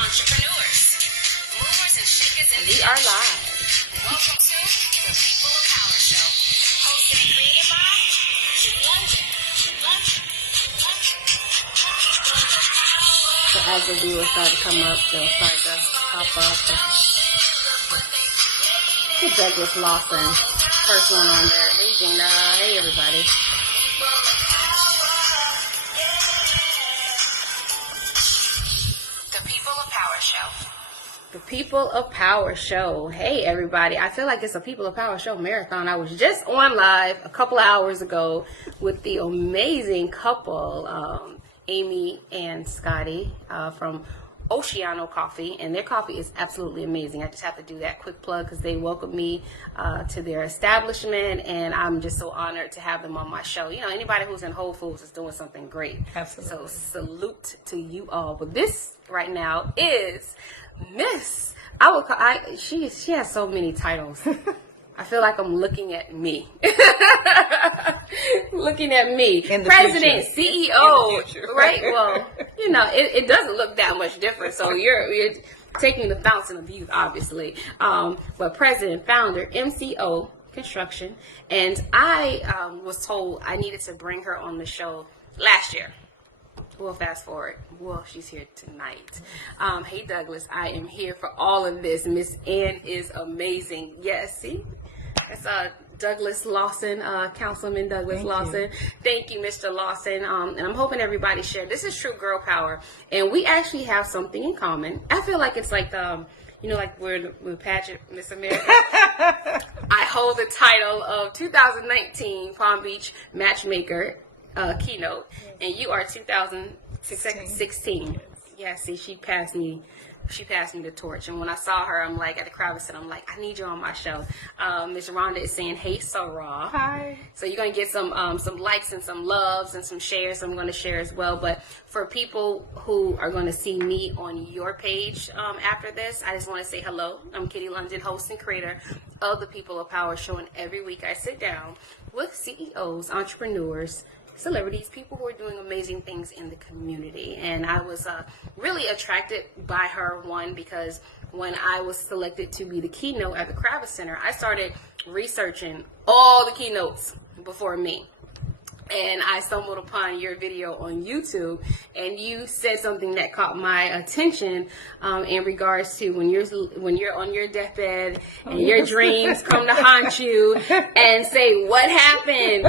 entrepreneurs, movers and shakers in the We are live. Welcome to the People of Power Show, hosted and created by London. So as the viewers start to come up, they'll start to pop up. Get Douglas Lawson, first one on there. Hey Gina, hey everybody. The People of Power Show. The People of Power Show. Hey everybody. I feel like it's a People of Power Show marathon. I was just on live a couple of hours ago with the amazing couple, Amy and Scotty from Oceano Coffee, and their coffee is absolutely amazing. I just have to do that quick plug because they welcomed me to their establishment, and I'm just so honored to have them on my show. You know, anybody who's in Whole Foods is doing something great. Absolutely. So salute to you all. But this right now is Miss. She has so many titles. I feel like I'm looking at me. Looking at me. In the President, future. CEO, In the future. right? Well, you know, it doesn't look that much different. So you're taking the fountain of youth, obviously. But president, founder, MCO Construction. And I was told I needed to bring her on the show last year. We'll fast forward. Well, she's here tonight. Hey, Douglas, I am here for all of this. Miss Ann is amazing. Yes, see? That's Douglas Lawson, Councilman Douglas Thank Lawson. you. Thank you, Mr. Lawson. And I'm hoping everybody shared. This is True Girl Power. And we actually have something in common. I feel like it's like, like we're the pageant Miss America. I hold the title of 2019 Palm Beach Matchmaker keynote, and you are 2016. Yeah, see, she passed me the torch, and when I saw her, I'm like, at the crowd, I'm like, I need you on my show. Miss Rhonda is saying, hey, Sarah. Hi. So you're going to get some likes and some loves and some shares. I'm going to share as well. But for people who are going to see me on your page after this, I just want to say hello. I'm Kitty London, host and creator of the People of Power Show. And every week I sit down with CEOs, entrepreneurs, celebrities, people who are doing amazing things in the community. And I was really attracted by her, one, because when I was selected to be the keynote at the Kravitz Center, I started researching all the keynotes before me. And I stumbled upon your video on YouTube, and you said something that caught my attention in regards to when you're on your deathbed and your dreams come to haunt you and say, what happened?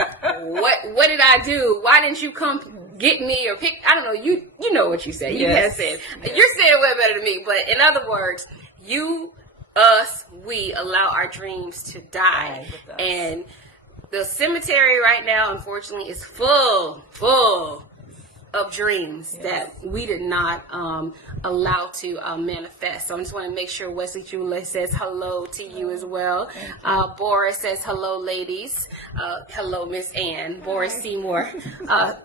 What did I do? Why didn't you come get me or pick? I don't know. You know what you said. You Yes. have said. Yes. You're saying it way better than me. But in other words, we allow our dreams to die. With us. And the cemetery right now, unfortunately, is full of dreams that we did not allow to manifest. So I just want to make sure Wesley Chule says hello to you as well. Boris says hello, ladies. Hello, Miss Ann. Boris Seymour,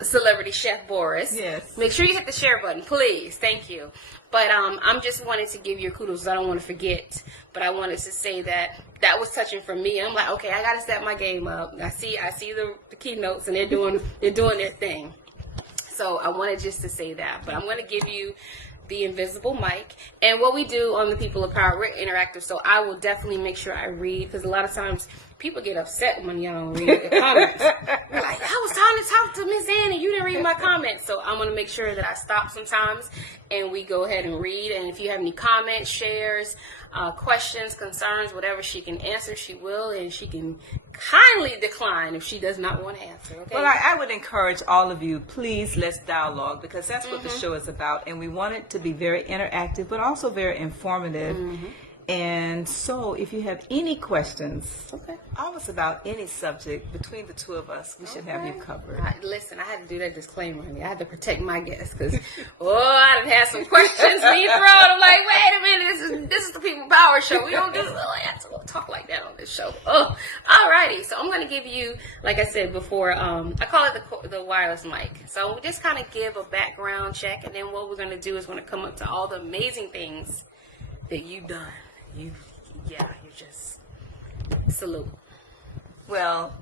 celebrity chef Boris. Yes. Make sure you hit the share button, please. Thank you. But I'm just wanted to give you kudos. I don't want to forget, but I wanted to say that was touching for me. I'm like, okay, I got to step my game up. I see the keynotes, and they're doing their thing. So I wanted just to say that. But I'm going to give you the invisible mic. And what we do on the People of Power, we're interactive. So I will definitely make sure I read, because a lot of times people get upset when y'all don't read the comments. They're like, I was trying to talk to Miss Ann and you didn't read my comments. So I'm going to make sure that I stop sometimes and we go ahead and read. And if you have any comments, shares, questions, concerns, whatever she can answer, she will. And she can kindly decline if she does not want to answer. Okay? Well, I would encourage all of you, please, let's dialogue, because that's what the show is about. And we want it to be very interactive, but also very informative. And so if you have any questions, almost about any subject between the two of us, we should have you covered. Listen, I had to do that disclaimer. I had to protect my guests because, I done had some questions being thrown. I'm like, wait a minute, this is the People Power Show. We don't have to talk like that on this show. Alrighty. So I'm going to give you, like I said before, I call it the wireless mic. So we just kind of give a background check, and then what we're going to do is we're going to come up to all the amazing things that you've done. You just salute. Well,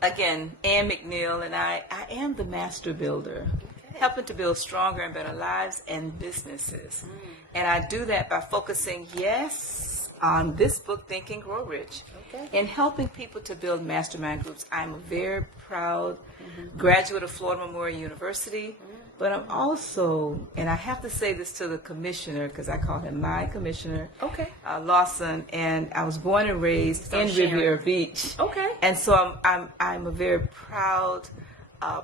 again, Ann McNeil, and I am the master builder. helping to build stronger and better lives and businesses. And I do that by focusing, yes, on this book, Think and Grow Rich, Okay. and helping people to build mastermind groups. I'm a very proud graduate of Florida Memorial University, but I'm also, and I have to say this to the commissioner, because I call him my commissioner, Okay. Lawson, and I was born and raised in Sharon. Riviera Beach. Okay. And so I'm a very proud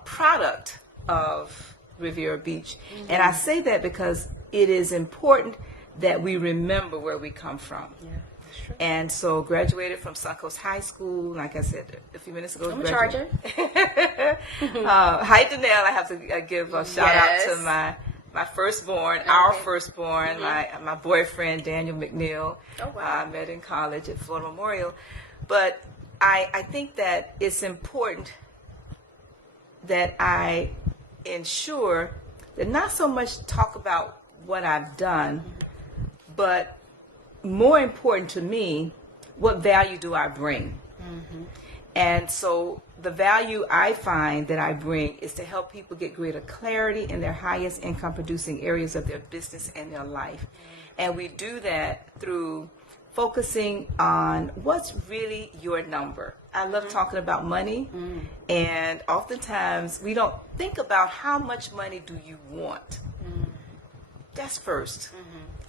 product of Riviera Beach. And I say that because it is important that we remember where we come from. Yeah, that's true. And so graduated from Suncoast High School, like I said a few minutes ago. I'm a Charger. Hi, Danelle. I have to give a shout out to Yes. my firstborn, our Okay. firstborn, my boyfriend, Daniel McNeil. Oh, wow. I met in college at Florida Memorial. But I think that it's important that I ensure that not so much talk about what I've done, but more important to me, what value do I bring? And so the value I find that I bring is to help people get greater clarity in their highest income producing areas of their business and their life. And we do that through focusing on what's really your number. I love talking about money, and oftentimes we don't think about how much money do you want. That's first.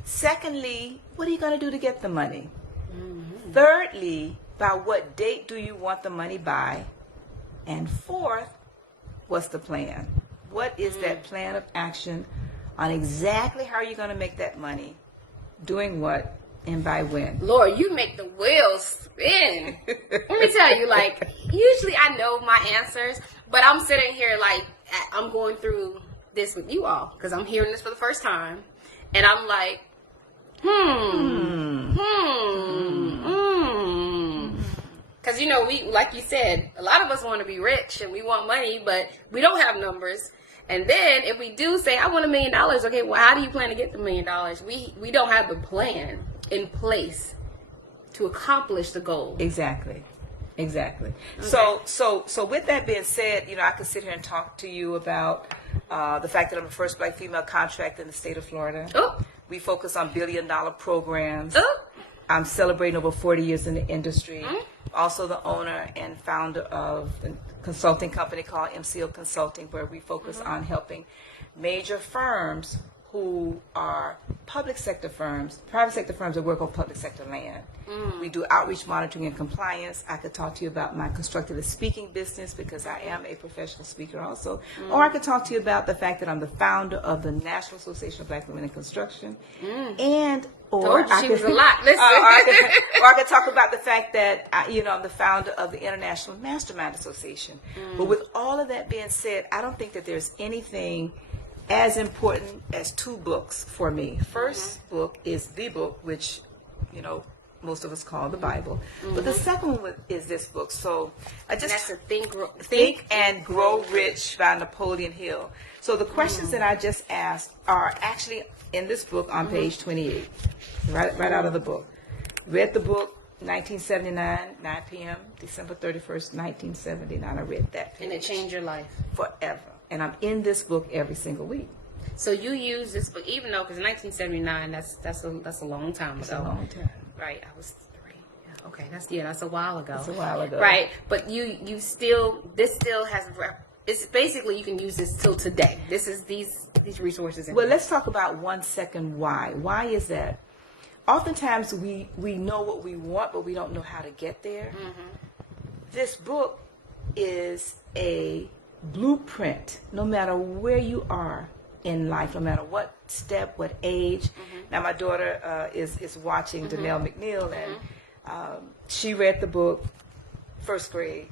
Secondly, what are you going to do to get the money? Thirdly, by what date do you want the money by? And fourth, what's the plan? What is that plan of action on exactly how you're going to make that money, doing what, and by when? Lord, you make the wheels spin. Let me tell you, like, usually I know my answers, but I'm sitting here like, I'm going through this with you all because I'm hearing this for the first time. And I'm like, Because, you know, we, like you said, a lot of us want to be rich and we want money, but we don't have numbers. And then if we do say, I want $1 million, okay, well, how do you plan to get the $1 million? We don't have the plan in place to accomplish the goal. Exactly. Okay. So with that being said, you know, I could sit here and talk to you about the fact that I'm the first Black female contractor in the state of Florida. Oh. We focus on billion-dollar programs. Oh. I'm celebrating over 40 years in the industry. Also the owner and founder of a consulting company called MCO Consulting, where we focus on helping major firms who are public sector firms, private sector firms that work on public sector land. We do outreach, monitoring, and compliance. I could talk to you about my constructive speaking business because I am a professional speaker also. Or I could talk to you about the fact that I'm the founder of the National Association of Black Women in Construction. And or Told you I she could, was a lot. Listen. or I could talk about the fact that I'm the founder of the International Mastermind Association. But with all of that being said, I don't think that there's anything as important as two books for me. First book is the book, which most of us call the Bible. But the second one is this book. So I And just that's a Think and Grow Rich by Napoleon Hill. So the questions that I just asked are actually in this book on page 28, right out of the book. Read the book 1979, 9 p.m., December 31st, 1979. I read that page. And it changed your life. Forever. And I'm in this book every single week. So you use this book, even though, because 1979, that's a long time ago. It's a long time. Right, I was 3. Yeah, okay, that's a while ago. It's a while ago. Right, but this still has. It's basically you can use this till today. This is these resources. Well, let's talk about 1 second why. Why is that? Oftentimes we know what we want, but we don't know how to get there. This book is a blueprint, no matter where you are in life, no matter what step, what age. Now, my daughter is watching Danelle McNeil, and she read the book, first grade,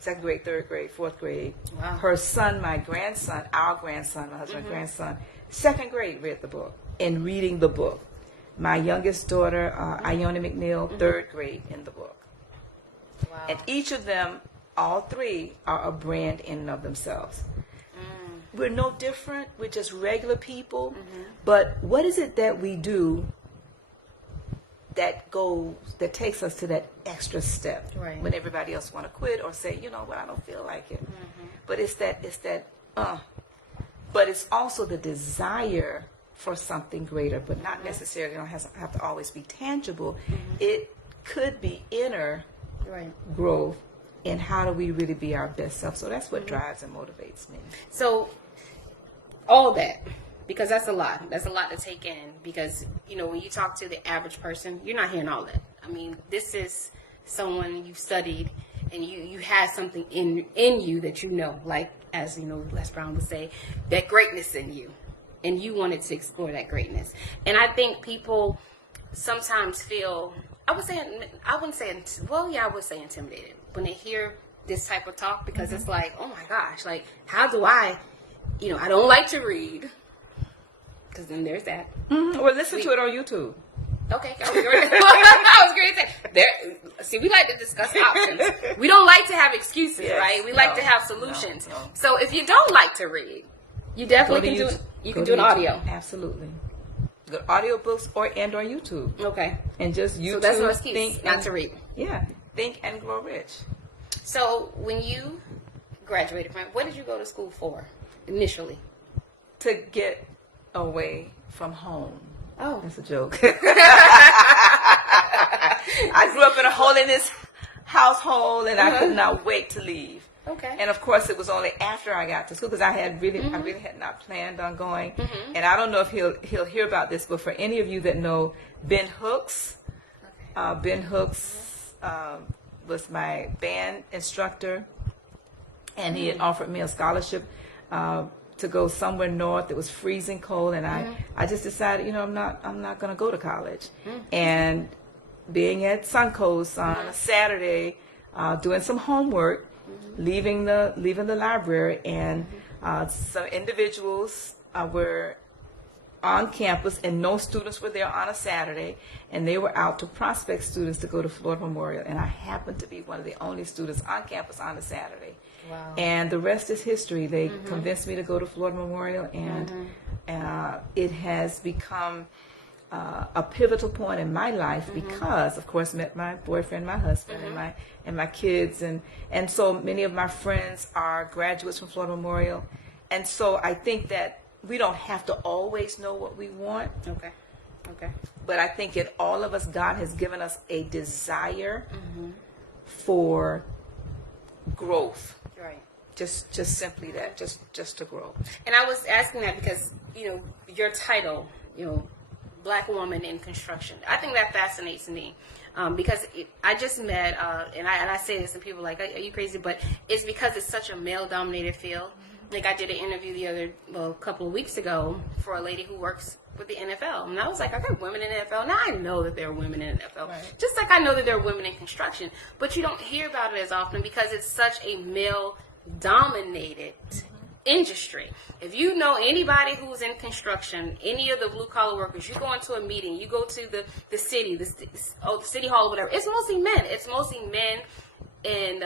second grade, third grade, fourth grade. Wow. Her son, my grandson, our grandson, my husband's grandson, second grade read the book and reading the book. My youngest daughter, Iona McNeil, third grade in the book. Wow. And each of them, all three, are a brand in and of themselves. We're no different. We're just regular people. But what is it that we do that takes us to that extra step Right. when everybody else want to quit or say, you know what, I don't feel like it. But it's that but it's also the desire for something greater, but not necessarily, don't have to always be tangible. It could be inner Right. growth, and how do we really be our best self. So that's what drives and motivates me. So all that, because that's a lot. That's a lot to take in, because, you know, when you talk to the average person, you're not hearing all that. I mean, this is someone you've studied, and you have something in you that you know, like, as you know, Les Brown would say, that greatness in you, and you wanted to explore that greatness. And I think people sometimes feel, I would say intimidated when they hear this type of talk, because it's like, oh my gosh, like, how do I don't like to read, because then there's that. Or listen to it on YouTube. Okay, I was going to say, see, we like to discuss options. We don't like to have excuses, Yes, right? We like no, to have solutions. no. So if you don't like to read, you definitely can do it. You can do an audio. Absolutely. Good audiobooks or YouTube. Okay. And just YouTube. So that's no excuse think not and- to read. Yeah. Think and grow rich. So when you graduated from, what did you go to school for initially? To get away from home. Oh. That's a joke. I grew up in a holiness household, and I could not wait to leave. Okay. And of course, it was only after I got to school, because I really had not planned on going. And I don't know if he'll hear about this, but for any of you that know Ben Hooks, Ben Hooks was my band instructor, and he had offered me a scholarship to go somewhere north. It was freezing cold, and I just decided, I'm not going to go to college. And being at Suncoast on a Saturday, doing some homework, leaving the library, and some individuals were on campus, and no students were there on a Saturday, and they were out to prospect students to go to Florida Memorial, and I happened to be one of the only students on campus on a Saturday. Wow. And the rest is history. They convinced me to go to Florida Memorial, and it has become a pivotal point in my life, because, of course, met my boyfriend, my husband, and my kids, and so many of my friends are graduates from Florida Memorial, and so I think that we don't have to always know what we want. Okay. But I think in all of us, God has given us a desire for growth. Right. Just simply that, just to grow. And I was asking that because, your title, Black Woman in Construction, I think that fascinates me. Because I just met, and I say this, and people are like, are you crazy? But it's because it's such a male-dominated field. Like, I did an interview a couple of weeks ago for a lady who works with the NFL. And I was like, are there women in the NFL? Now I know that there are women in the NFL. Right. Just like I know that there are women in construction. But you don't hear about it as often because it's such a male-dominated industry. If you know anybody who's in construction, any of the blue-collar workers, you go into a meeting, you go to the city, the city hall, or whatever, it's mostly men. It's mostly men in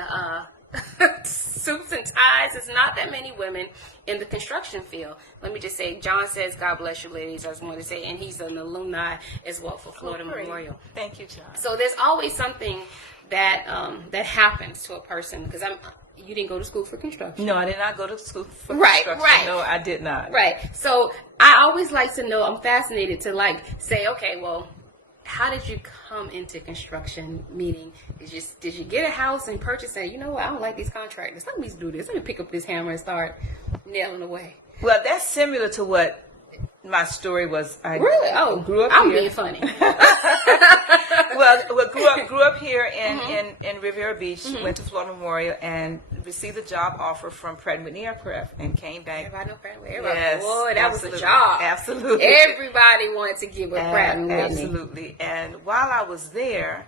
suits and ties. It's not that many women in the construction field. Let me just say, John says, God bless you, ladies. I just wanted to say, and he's an alumni as well for Florida Memorial. Thank you, John. So there's always something that that happens to a person, because you didn't go to school for construction. No, I did not go to school for Right, construction. right. No, I did not. Right. So I always like to know, I'm fascinated to say, okay, well, how did you come into construction? Meaning, did you get a house and purchase it? You know what? I don't like these contractors. Let me do this. Let me pick up this hammer and start nailing away. Well, that's similar to what my story was. I Really? Oh, grew up I'm here. being funny. Well, grew up here in Riviera Beach. Went to Florida Memorial and received a job offer from Pratt & Whitney Aircraft, and came back. Everybody know Pratt & Whitney. Yes, Boy, that was absolutely. the job. Absolutely. Everybody wanted to get with Pratt & Whitney. Absolutely. And while I was there,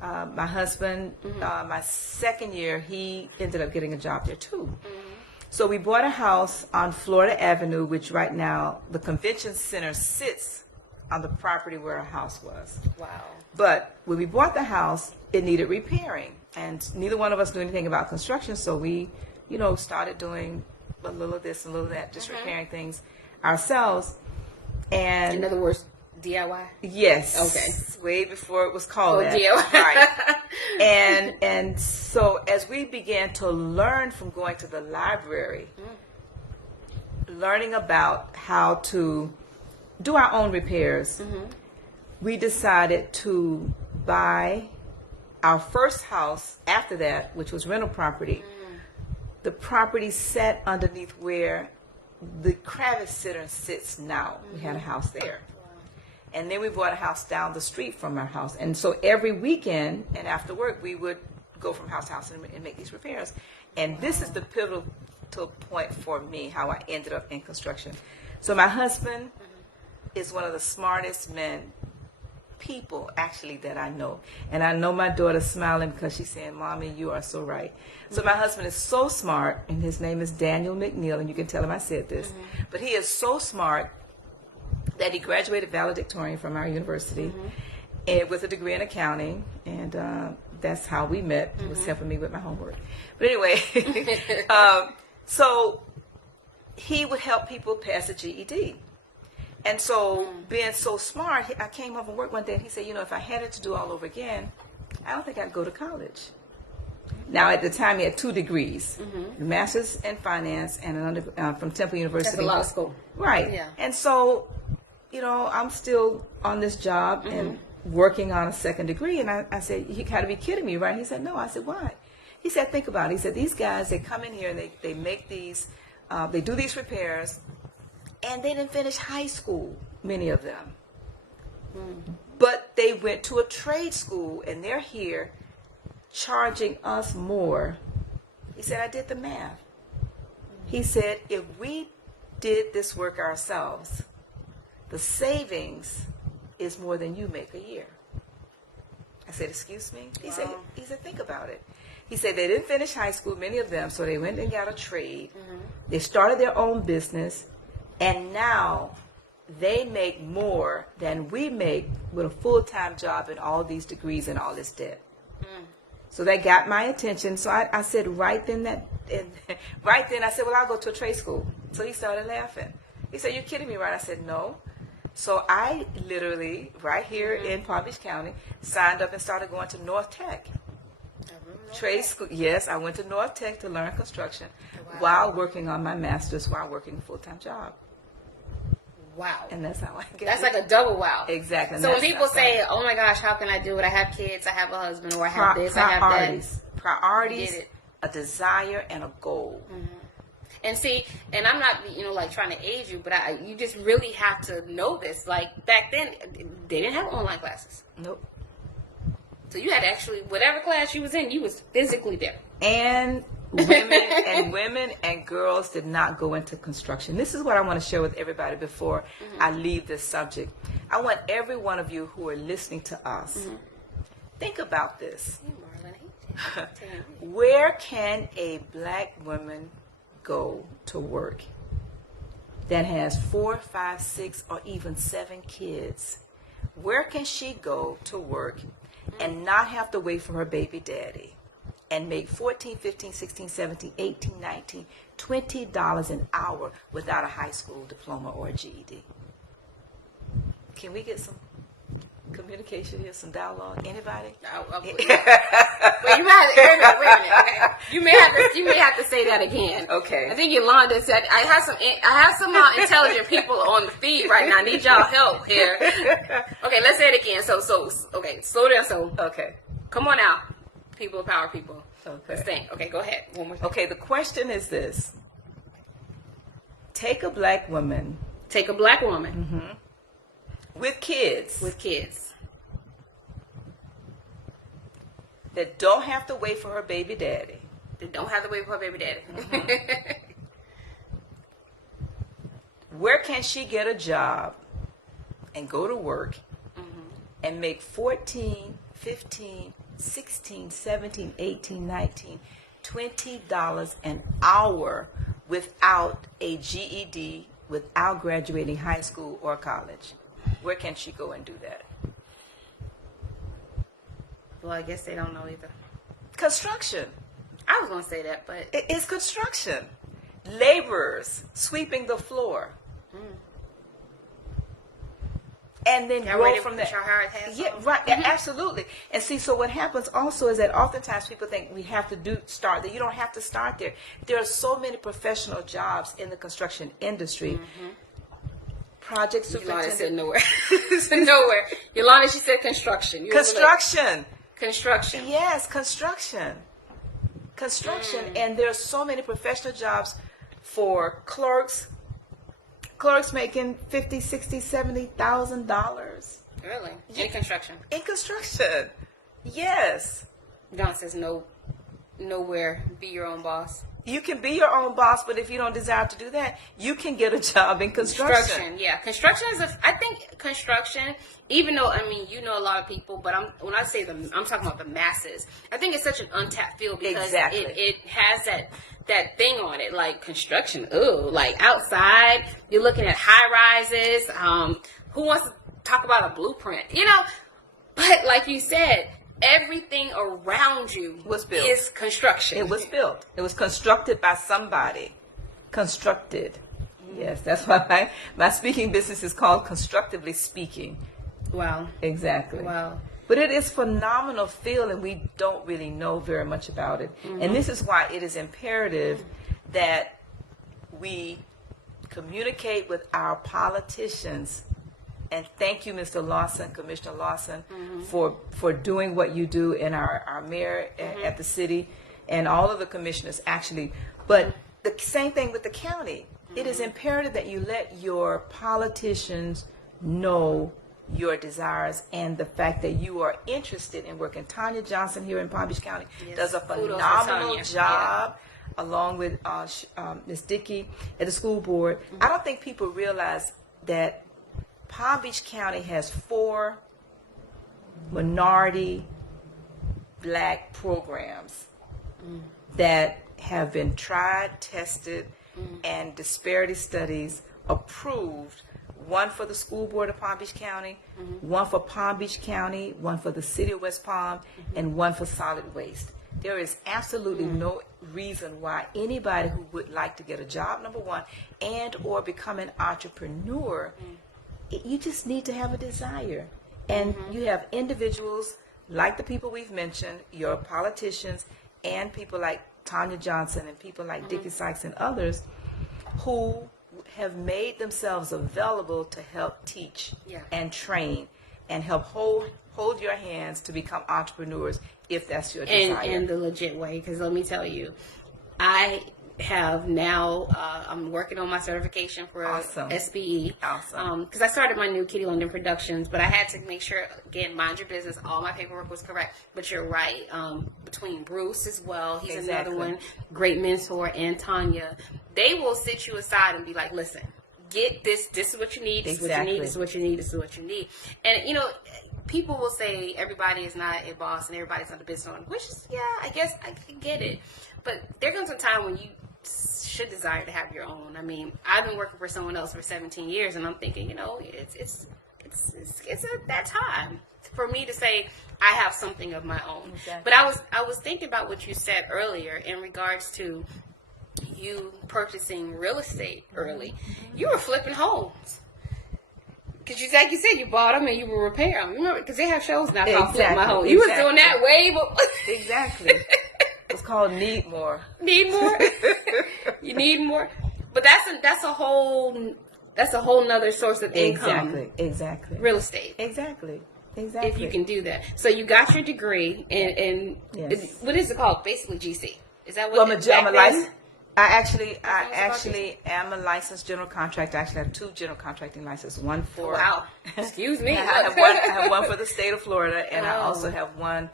my husband, my second year, he ended up getting a job there too. So we bought a house on Florida Avenue, which right now the convention center sits on the property where our house was. Wow. But when we bought the house, it needed repairing, and neither one of us knew anything about construction, so we, started doing a little of this and a little of that, just repairing things ourselves. And In other words, DIY? yes, Okay. way before it was called that. DIY. Right. And so as we began to learn from going to the library, learning about how to do our own repairs, we decided to buy our first house after that, which was rental property. The property sat underneath where the Kravitz Center sits now. We had a house there. And then we bought a house down the street from our house. And so every weekend and after work, we would go from house to house and make these repairs. And this is the pivotal point for me, how I ended up in construction. So my husband is one of the smartest people actually that I know. And I know my daughter's smiling because she's saying, Mommy, you are so right. So my husband is so smart, and his name is Daniel McNeil, and you can tell him I said this. But he is so smart that he graduated valedictorian from our university and with a degree in accounting, and that's how we met. He was helping me with my homework. But anyway, so he would help people pass a GED. And so being so smart, I came home from work one day and he said, if I had it to do all over again, I don't think I'd go to college. Now, at the time, he had 2 degrees, a master's in finance and an from Temple University. That's a law school. Right. Yeah. And so, I'm still on this job and working on a second degree. And I said, you got to be kidding me, right? He said, no. I said, why? He said, think about it. He said, these guys, they come in here and they make these, they do these repairs, and they didn't finish high school, many of them. But they went to a trade school, and they're here charging us more. He said, I did the math. He said, if we did this work ourselves, the savings is more than you make a year. I said, excuse me? He said, think about it. He said they didn't finish high school, many of them, so they went and got a trade. They started their own business, and now they make more than we make with a full-time job and all these degrees and all this debt. So that got my attention. So I said right then I said, well, I'll go to a trade school. So he started laughing. He said, you're kidding me, right? I said, no. So I literally, right here in Palm Beach County, signed up and started going to North Tech. Trade school. Yes, I went to North Tech to learn construction while working on my master's, while working a full-time job. Wow. And that's how I get That's it. like a double wow. Exactly. So when people say, oh my gosh, how can I do it? I have kids, I have a husband, or I have this, I have that. Priorities, Get it. a desire, and a goal. And see, and I'm not, like trying to age you, but you just really have to know this. Like back then, they didn't have online classes. Nope. So you had to actually, whatever class you was in, you was physically there. And women and girls did not go into construction. This is what I want to share with everybody before I leave this subject. I want every one of you who are listening to us, think about this. Where can a black woman go to work that has 4, 5, 6, or even 7 kids? Where can she go to work and not have to wait for her baby daddy and make $14, $15, $16, $17, $18, $19, $20 an hour without a high school diploma or a GED? Can we get some communication here, some dialogue? Anybody? Well, you may have to, wait a minute. You may have to say that again. Okay. I think Yolanda said I have some intelligent people on the feed right now. I need y'all help here. Okay, let's say it again. So okay, slow down. So Okay. come on out, people of power, people. Okay. Let's think. Okay, go ahead. One more time. Okay, the question is this. Take a black woman Take a black woman with kids with kids that don't have to wait for her baby daddy. that don't have to wait for her baby daddy. Where can she get a job and go to work and make 14, 15, 16, 17, 18, 19, $20 an hour without a GED, without graduating high school or college? Where can she go and do that? Well, I guess they don't know either. Construction. I was gonna say that, but It's construction. Laborers sweeping the floor. and then Y'all grow ready to from put that. your hard hats Yeah, on? right. Yeah, absolutely. And see, so what happens also is that oftentimes people think we have to start there. You don't have to start there. There are so many professional jobs in the construction industry. Project Yolanda said superintendent. nowhere. Said nowhere. Yolanda, she said construction. You overlooked. Construction. Construction. Yes, construction. And there are so many professional jobs for clerks. Clerks making $50,000, $60,000, $70,000 Really? In construction. in construction. Yes. John says no, nowhere. Be your own boss. You can be your own boss, but if you don't desire to do that, you can get a job in construction. Yeah. Construction is I think construction, even though, I mean, you know a lot of people, but when I say I'm talking about the masses. I think it's such an untapped field because Exactly. it has that thing on it, like construction. Ooh, like outside, you're looking at high rises. Who wants to talk about a blueprint? You know, but like you said, everything around you Was built. is construction. It was built. It was constructed by somebody. Constructed. Yes, that's why my speaking business is called Constructively Speaking. Wow. Exactly. Wow. But it is phenomenal field, and we don't really know very much about it. And this is why it is imperative that we communicate with our politicians. And thank you, Mr. Lawson, Commissioner Lawson, for doing what you do, and our mayor at the city, and all of the commissioners actually. But the same thing with the county. It is imperative that you let your politicians know your desires and the fact that you are interested in working. Tanya Johnson here in Palm Beach County does a Kudos to phenomenal Tanya. job, along with Ms. Dickey at the school board. I don't think people realize that Palm Beach County has 4 minority black programs that have been tried, tested, and disparity studies approved. One for the school board of Palm Beach County, one for Palm Beach County, one for the city of West Palm, and one for solid waste. There is absolutely no reason why anybody who would like to get a job, number one, and or become an entrepreneur, you just need to have a desire. And you have individuals like the people we've mentioned, your politicians, and people like Tanya Johnson and people like Dickie Sykes and others who have made themselves available to help teach and train and help hold your hands to become entrepreneurs if that's your desire. And the legit way, because let me tell you, I have now, I'm working on my certification for Awesome. SBE. Awesome. Because I started my new Kitty London Productions, but I had to make sure, again, mind your business, all my paperwork was correct. But you're right, between Bruce as well, he's Exactly. another one, great mentor, and Tanya, they will sit you aside and be like, listen, get this is what you need, this is what you Exactly. need, this is what you need, this is what you need. And, you know, people will say everybody is not a boss and everybody's not a business owner, which is, yeah, I guess I can get it. But there comes a time when you should desire to have your own. I mean, I've been working for someone else for 17 years, and I'm thinking, you know, it's at that time for me to say I have something of my own. Exactly. But I was thinking about what you said earlier in regards to you purchasing real estate early. You were flipping homes. Because like you said, you bought them and you would repair them. Remember, because they have shows now called Flip My Home. You was doing that way, but Exactly. It's called Need More. Need more. You need more. But that's a whole nother source of income. Exactly. Real estate. Exactly. If you can do that. So you got your degree and Yes. what is it called? Basically GC. Is that what Well, I'm a back licensed. then? I about actually am a licensed general contractor. I actually have 2 general contracting licenses. One for Wow. Excuse me. I have one for the state of Florida, and I also have one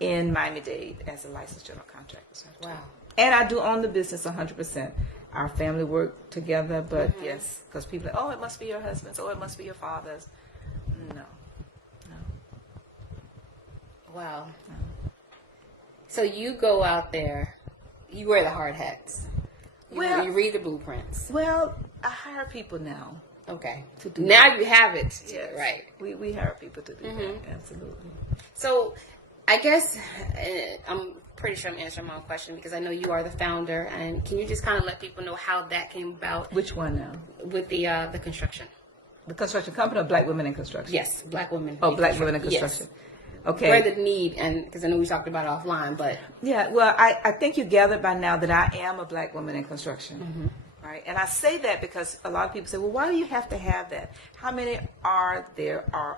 in Miami-Dade as a licensed general contractor. So I have 2. Wow. And I do own the business 100%. Our family work together, but yes, because people are, oh, it must be your husband's, oh, it must be your father's. No. Wow. So you go out there, you wear the hard hats. You read the blueprints. Well, I hire people now. Okay. To do now you have it. Yes. Right. We hire people to do that. Absolutely. So I guess I'm pretty sure I'm answering my own question because I know you are the founder. And can you just kind of let people know how that came about Which one now? with the construction? The construction company or Black Women in Construction? Yes, Black women. Oh, Black Women in Construction. Yes. Okay. Where the need, and because I know we talked about it offline, but Yeah, well, I think you gathered by now that I am a Black woman in construction. Right? And I say that because a lot of people say, well, why do you have to have that? How many are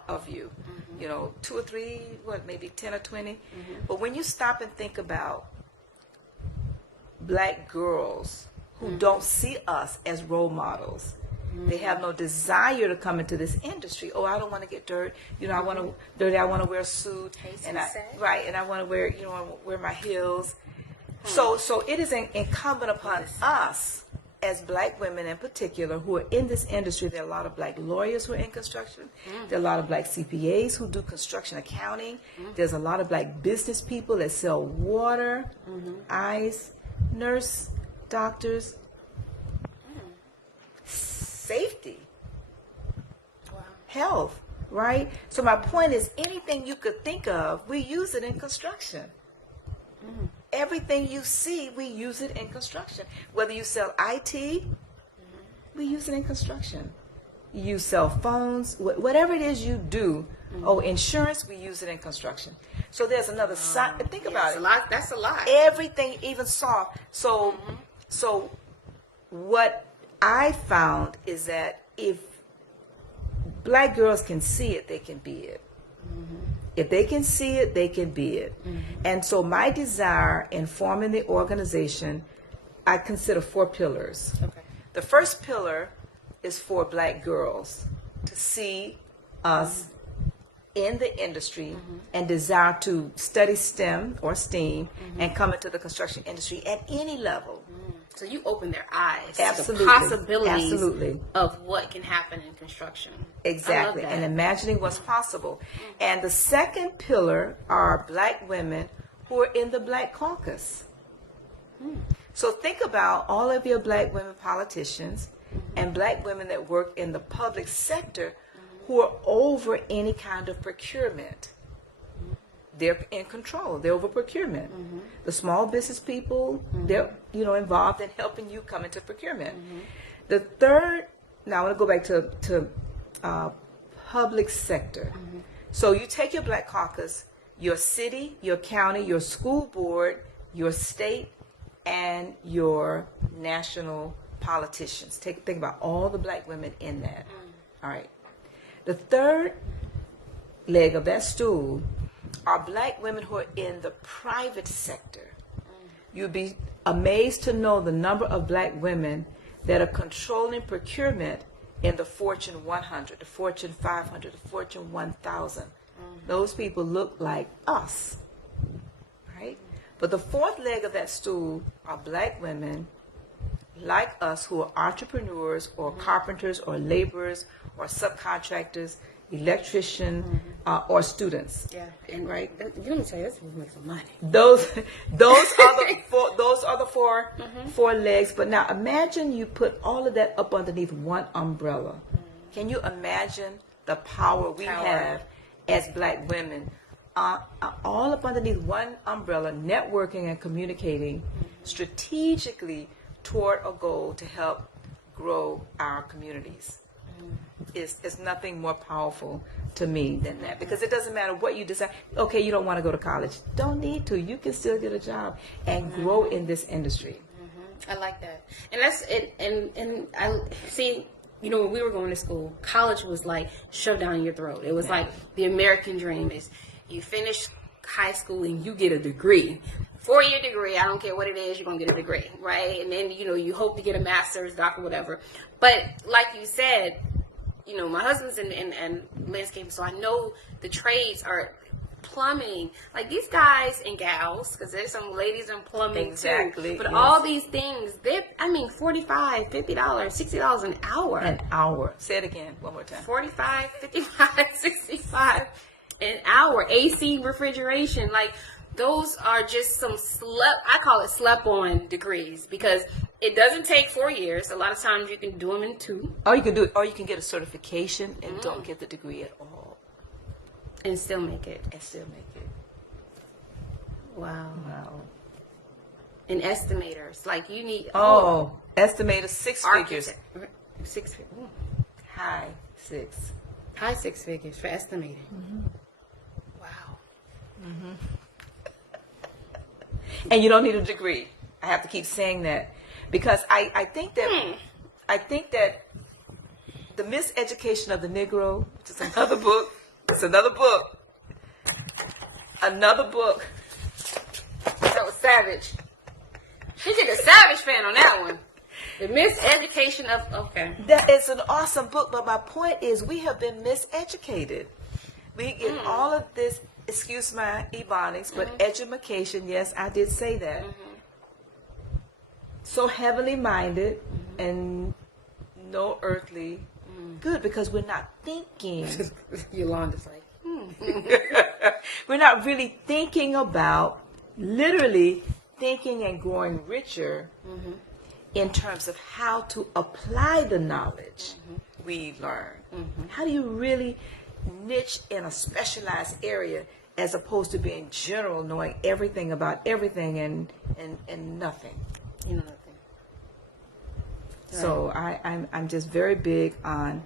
of you? You know, 2 or 3, maybe 10 or 20? But when you stop and think about Black girls who don't see us as role models, they have no desire to come into this industry. Oh, I don't want to get dirt. You know, I want to dirty. I want to wear a suit, and I want to wear, wear my heels. So it is incumbent upon us as Black women in particular who are in this industry. There are a lot of Black lawyers who are in construction. There are a lot of Black CPAs who do construction accounting. There's a lot of Black business people that sell water, ice, nurse, doctors, safety, health, right? So my point is, anything you could think of, we use it in construction. Everything you see, we use it in construction. Whether you sell IT, we use it in construction. You sell phones, whatever it is you do. Oh, insurance, we use it in construction. So there's another side. Think about it. That's a lot. Everything, even soft. So what I found is that if Black girls can see it, they can be it. If they can see it, they can be it. And so my desire in forming the organization, I consider 4 pillars. Okay. The first pillar is for Black girls to see us in the industry and desire to study STEM or STEAM and come into the construction industry at any level. So you open their eyes Absolutely. to the possibilities Absolutely. of what can happen in construction. Exactly, I love that. and imagining what's possible. And the second pillar are Black women who are in the Black caucus. So think about all of your Black women politicians and Black women that work in the public sector who are over any kind of procurement. They're in control. They're over procurement. The small business people, they're involved in helping you come into procurement. The third, now I want to go back to public sector. So you take your Black caucus, your city, your county, your school board, your state, and your national politicians. Think about all the Black women in that. All right. The third leg of that stool are Black women who are in the private sector. You'd be amazed to know the number of Black women that are controlling procurement in the Fortune 100, the Fortune 500, the Fortune 1000. Those people look like us, right? But the fourth leg of that stool are Black women like us who are entrepreneurs or carpenters or laborers or subcontractors, electrician, or students. Yeah, and right. You let me tell you, this will make some money. Those are the four legs. But now imagine you put all of that up underneath one umbrella. Can you imagine the power we have as Black women, all up underneath one umbrella, networking and communicating strategically toward a goal to help grow our communities? Is nothing more powerful to me than that, because it doesn't matter what you decide. Okay, you don't want to go to college, don't need to. You can still get a job and grow in this industry. I like that, and that's it. And I see. When we were going to school, college was like shoved down your throat. It was like the American dream is you finish high school and you get a degree. 4-year degree, I don't care what it is, you're going to get a degree, right? And then, you hope to get a master's, doctor, whatever. But like you said, my husband's in landscaping, so I know the trades are plumbing. Like these guys and gals, because there's some ladies in plumbing too. But all these things, $45, $50, $60 an hour. An hour. Say it again, one more time. $45, $55, $65 an hour. AC, refrigeration, like those are just some I call it slept-on degrees, because it doesn't take 4 years. A lot of times you can do them in 2. Or you can get a certification and don't get the degree at all. And still make it. Wow. And estimators, like you need. Estimators, 6 figures. 6 figures. High 6. High 6 figures for estimating. Wow. And you don't need a degree. I have to keep saying that because I think that the Miseducation of the Negro, which is another book. It's another book. Another book. That was savage. She did a savage fan on that one. The Miseducation of, okay. That is an awesome book, but my point is we have been miseducated. We get all of this, excuse my ebonics, but edumacation, yes, I did say that. So heavenly minded and no earthly good because we're not thinking. Yolanda's like, We're not really thinking about, literally thinking and growing richer in terms of how to apply the knowledge we learn. How do you really niche in a specialized area as opposed to being general, knowing everything about everything and nothing? you know nothing. So I'm just very big on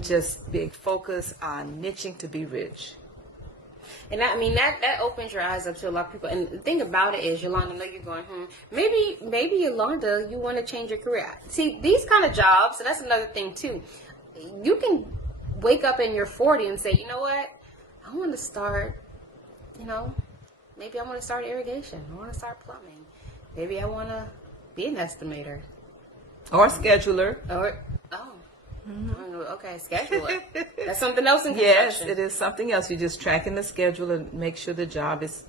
just being focused on niching to be rich. And I mean that opens your eyes up to a lot of people. And the thing about it is, Yolanda, I know you're going, maybe Yolanda, you want to change your career. See, these kind of jobs, so that's another thing too. You can wake up in your 40 and say, you know what, I want to start, maybe I want to start irrigation. I want to start plumbing. Maybe I want to be an estimator. Or scheduler. Or, okay, scheduler. That's something else in Yes, construction. it is something else. You're just tracking the schedule and make sure the job is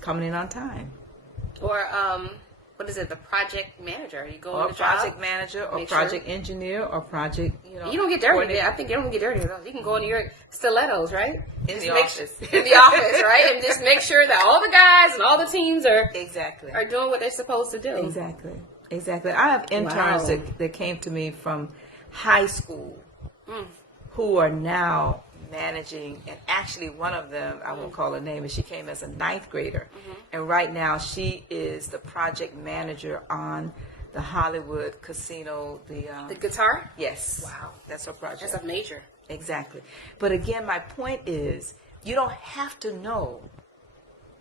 coming in on time. Or, what is it, the project manager. You go Or on the project job, manager, or make project sure. engineer, or project, You don't get dirty coordinator. there. I think you don't get dirty though. You can go into your stilettos, right? In Just the make office. in the office, right? And just make sure that all the guys and all the teams are Exactly. doing what they're supposed to do. Exactly. I have interns Wow. that came to me from high school who are now managing, and actually one of them, I won't call her name, but she came as a 9th grader. And right now she is the project manager on the Hollywood casino. The guitar? Yes. Wow. That's her project. That's a major. Exactly. But again, my point is, you don't have to know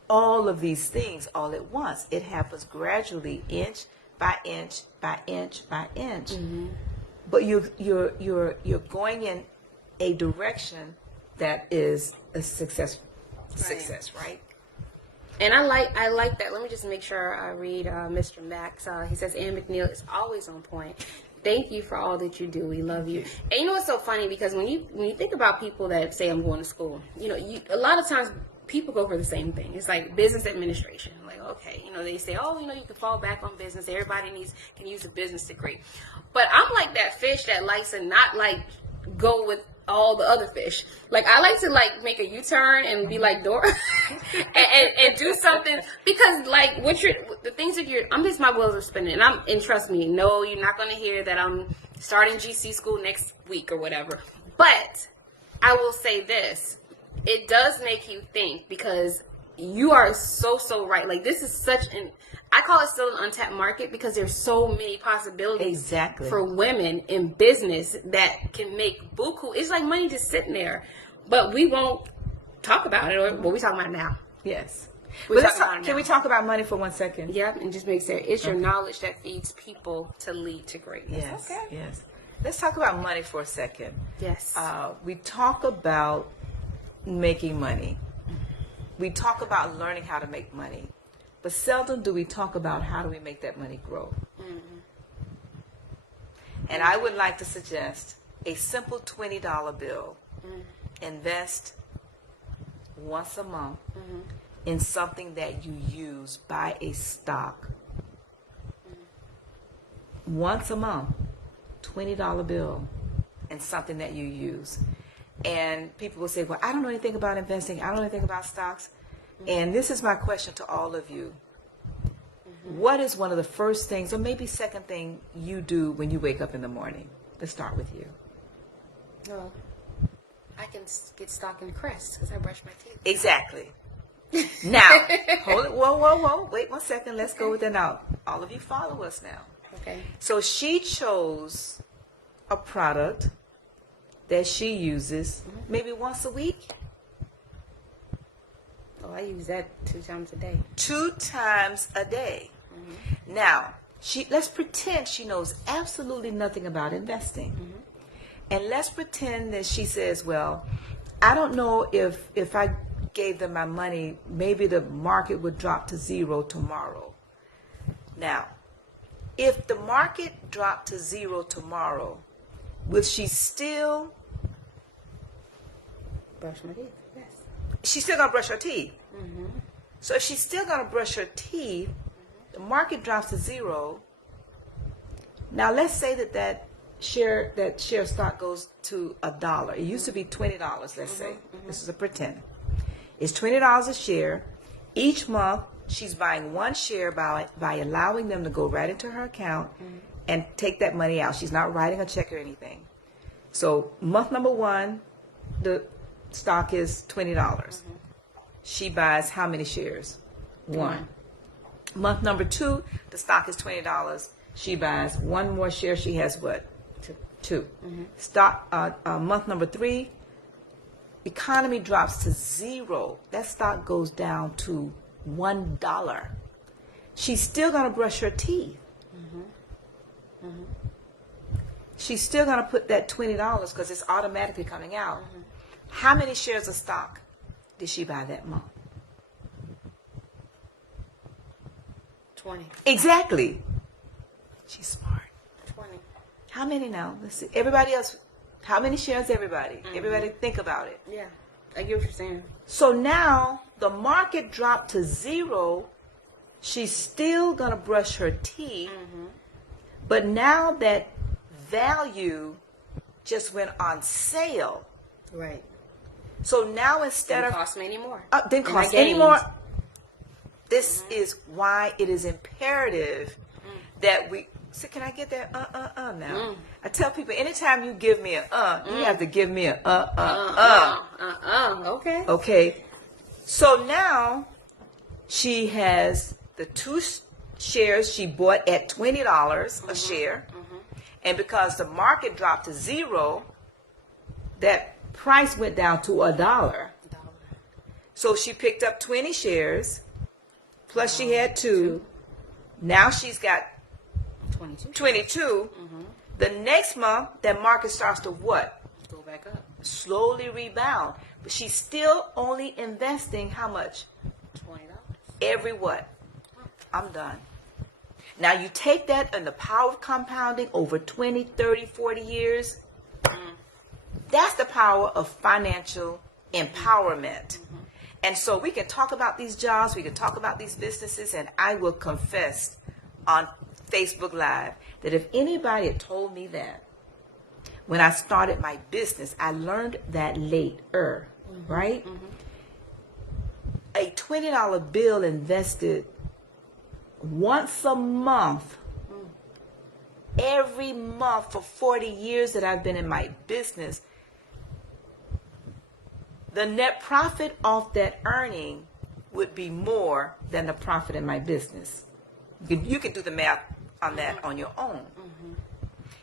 all of these things all at once. It happens gradually, inch by inch by inch by inch. But you're going in a direction that is a success, right? And I like that. Let me just make sure I read Mr. Max. He says, Ann McNeil is always on point. Thank you for all that you do. We love you. And you know what's so funny? Because when you think about people that say I'm going to school, a lot of times people go for the same thing. It's like business administration. Like, okay, they say, you can fall back on business. Everybody can use a business degree. But I'm like that fish that likes to not like go with all the other fish. Like, I like to like make a U-turn and be like Dora and do something, because like the things that I'm just, my wheels are spinning, and trust me, no, you're not going to hear that I'm starting GC school next week or whatever. But I will say this, it does make you think, because you are so right. Like, this is I call it still an untapped market, because there's so many possibilities Exactly. for women in business that can make buku. It's like money just sitting there, but we won't talk about it. Or what we talking about now? Yes. We're But talking about it can now. we talk about money for 1 second? Yep, and just make sure it's your knowledge that feeds people to lead to greatness. Yes. Okay. Yes. Let's talk about money for a second. Yes. We talk about making money. We talk about learning how to make money. But seldom do we talk about how do we make that money grow. And I would like to suggest a simple $20 bill. Invest once a month in something that you use. Buy a stock. Once a month, $20 bill, and something that you use. And people will say, well, I don't know anything about investing. I don't know anything about stocks. And this is my question to all of you. What is one of the first things, or maybe second thing, you do when you wake up in the morning? Let's start with you. Well, I can get stock in Crest because I brush my teeth. Exactly. Now, hold it. Whoa. Wait 1 second. Let's go with it now. All of you follow us now. Okay. So she chose a product that she uses maybe once a week. Oh, I use that 2 times a day. 2 times a day. Now, let's pretend she knows absolutely nothing about investing. And let's pretend that she says, well, I don't know if I gave them my money, maybe the market would drop to 0 tomorrow. Now, if the market dropped to 0 tomorrow, will she still, Brush my teeth. Yes. she's still going to brush her teeth. So if she's still going to brush her teeth, the market drops to 0. Now let's say that share of stock goes to $1. It used to be $20. Let's say this is a pretend. It's $20 a share. Each month she's buying 1 share by allowing them to go right into her account and take that money out. She's not writing a check or anything. So month number 1, the stock is $20. She buys how many shares? 1. Month number 2, the stock is $20. She buys 1 more share. She has what? 2. Stock. Month number 3, economy drops to 0. That stock goes down to $1. She's still gonna brush her teeth. She's still gonna put that $20 because it's automatically coming out. How many shares of stock did she buy that month? 20. Exactly. She's smart. 20. How many now? Let's see. Everybody else. How many shares? Everybody. Everybody think about it. Yeah. I get what you're saying. So now the market dropped to 0. She's still gonna brush her teeth, but now that value just went on sale. Right. So now instead Didn't of cost me anymore. didn't And I cost gained. anymore. This is why it is imperative that we. So can I get that now? I tell people anytime you give me a you have to give me a Okay. Okay. So now she has the 2 shares she bought at $20 a share. And because the market dropped to 0, that price went down to $1. So she picked up 20 shares, plus she had 2. Now she's got 22. 22. The next month, that market starts to what? Go back up. Slowly rebound. But she's still only investing how much? $20. Every what? I'm done. Now you take that and the power of compounding over 20, 30, 40 years. That's the power of financial empowerment. And so we can talk about these jobs, we can talk about these businesses, and I will confess on Facebook Live that if anybody had told me that when I started my business, I learned that later, right? A $20 bill invested once a month, every month for 40 years that I've been in my business, the net profit off that earning would be more than the profit in my business. You can do the math on that on your own.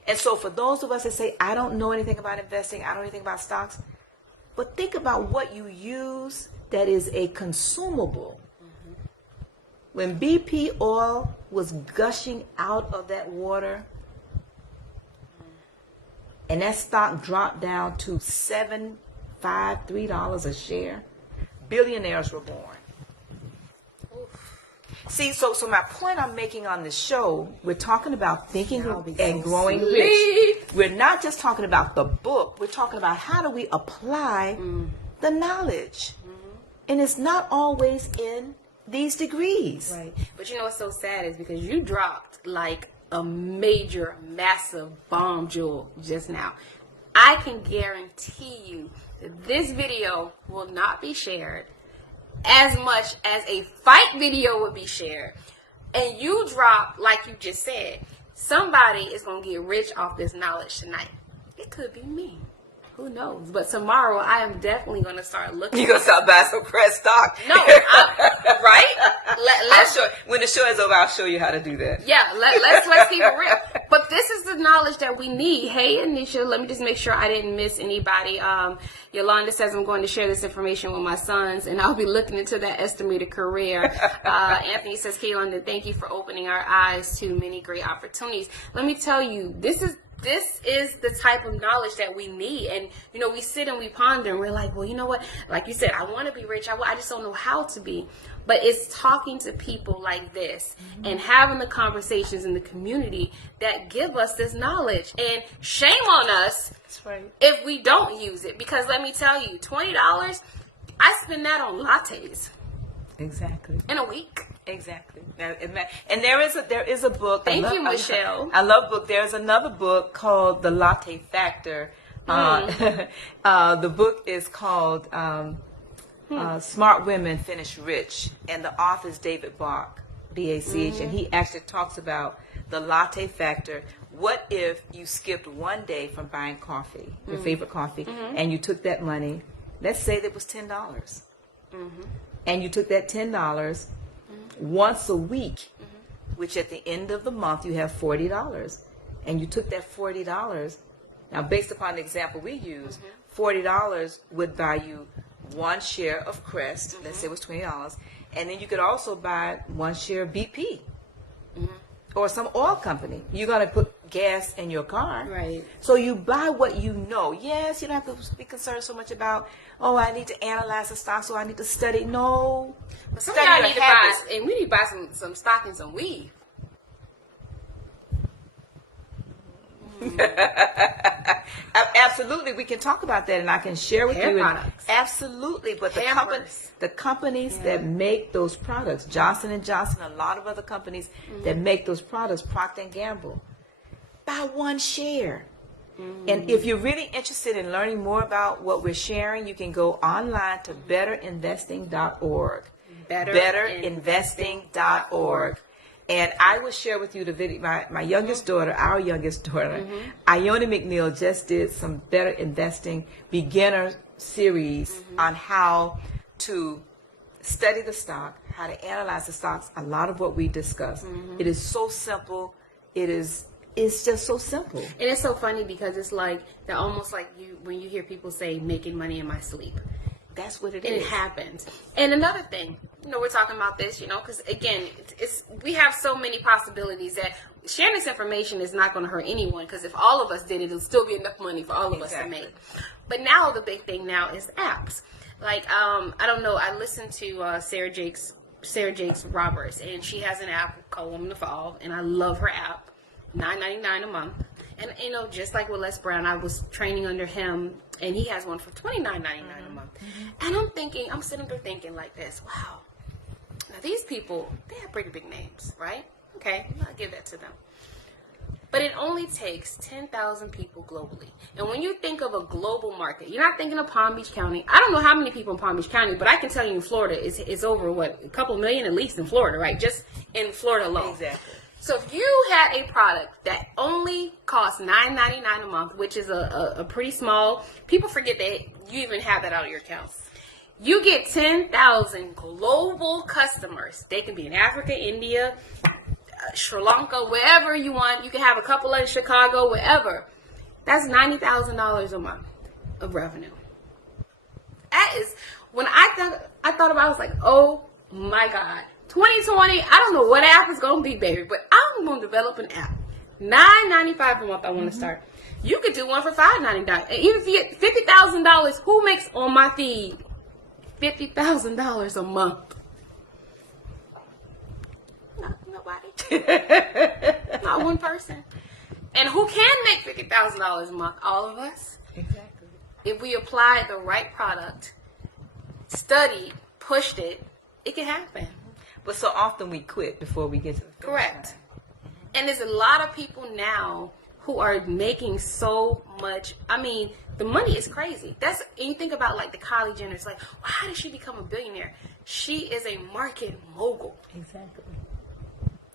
And so for those of us that say, I don't know anything about investing, I don't know anything about stocks, but think about what you use that is a consumable. When BP oil was gushing out of that water and that stock dropped down to $7, $5, $3 a share, billionaires were born. See, so my point I'm making on this show, we're talking about thinking and growing rich. We're not just talking about the book. We're talking about how do we apply the knowledge. And it's not always in these degrees. Right. But you know what's so sad is because you dropped like a major, massive bomb jewel just now. I can guarantee you that this video will not be shared as much as a fight video would be shared. And you drop, like you just said, somebody is going to get rich off this knowledge tonight. It could be me. Who knows? But tomorrow, I am definitely going to start looking. You're going to start buying some Crest stock. No, right? I'll show, when the show is over, I'll show you how to do that. Yeah, let's keep it real. But this is the knowledge that we need. Hey, Anisha, let me just make sure I didn't miss anybody. Yolanda says, I'm going to share this information with my sons, and I'll be looking into that estimated career. Anthony says, Key London, thank you for opening our eyes to many great opportunities. Let me tell you, this is the type of knowledge that we need. And, you know, we sit and we ponder and we're like, well, you know what? Like you said, I want to be rich. I just don't know how to be. But it's talking to people like this and having the conversations in the community that give us this knowledge. And shame on us That's right. if we don't use it. Because let me tell you, $20, I spend that on lattes Exactly. in a week. Exactly. And there is a book. Thank you, Michelle. I love book. There's another book called The Latte Factor. The book is called Smart Women Finish Rich, and the author is David Bach, B-A-C-H, and he actually talks about the latte factor. What if you skipped one day from buying coffee, your favorite coffee, and you took that money, let's say that was $10, and you took that $10 once a week, which at the end of the month you have $40, and you took that $40. Now, based upon the example we use, $40 would buy you one share of Crest. Let's say it was $20, and then you could also buy one share of BP or some oil company. You're going to put gas in your car, Right. So you buy what you know. Yes, you don't have to be concerned so much about, oh, I need to analyze the stock, so I need to study. No, But some study of y'all your need to habits. buy, and we need to buy some stock and some weave. Absolutely, we can talk about that, and I can share with Hair you. products. Absolutely, but Pampers. the companies that make those products, Johnson and Johnson, a lot of other companies that make those products, Procter and Gamble, buy one share. And if you're really interested in learning more about what we're sharing, you can go online to betterinvesting.org. Betterinvesting.org. And I will share with you the video. My youngest daughter, our youngest daughter, Ione McNeil, just did some Better Investing beginner series on how to study the stock, how to analyze the stocks, a lot of what we discuss. It is so simple. It's just so simple. And it's so funny because it's like they're almost like when you hear people say making money in my sleep. That's what it And is. it happens. And another thing, we're talking about this, because again, we have so many possibilities that sharing this information is not going to hurt anyone. Because if all of us did it, it'll still be enough money for all of us to make. But now the big thing now is apps. Like I don't know. I listened to Sarah Jakes Roberts, and she has an app called Woman to Fall, and I love her app. $9.99 a month. And just like with Les Brown, I was training under him, and he has one for $29.99 a month. And I'm sitting there thinking like this, wow, now these people, they have pretty big names, right? Okay, I'll give that to them. But it only takes 10,000 people globally. And when you think of a global market, you're not thinking of Palm Beach County. I don't know how many people in Palm Beach County, but I can tell you in Florida, it's over, a couple million at least in Florida, right? Just in Florida alone. Exactly. So if you had a product that only costs $9.99 a month, which is a pretty small, people forget that you even have that out of your account. You get 10,000 global customers. They can be in Africa, India, Sri Lanka, wherever you want. You can have a couple in Chicago, wherever. That's $90,000 a month of revenue. That is, when I thought about it, I was like, oh my God. 2020, I don't know what app is going to be, baby, but I'm going to develop an app. $9.95 a month I want to start. You could do one for $5.99. And even if you get $50,000, who makes on my feed $50,000 a month? Nobody. Not one person. And who can make $50,000 a month? All of us. Exactly. If we apply the right product, studied, pushed it, it can happen. But so often we quit before we get to the finish Correct. line. And there's a lot of people now who are making so much. I mean, the money is crazy. And you think about like the Kylie Jenner. It's like, well, how did she become a billionaire? She is a market mogul. Exactly.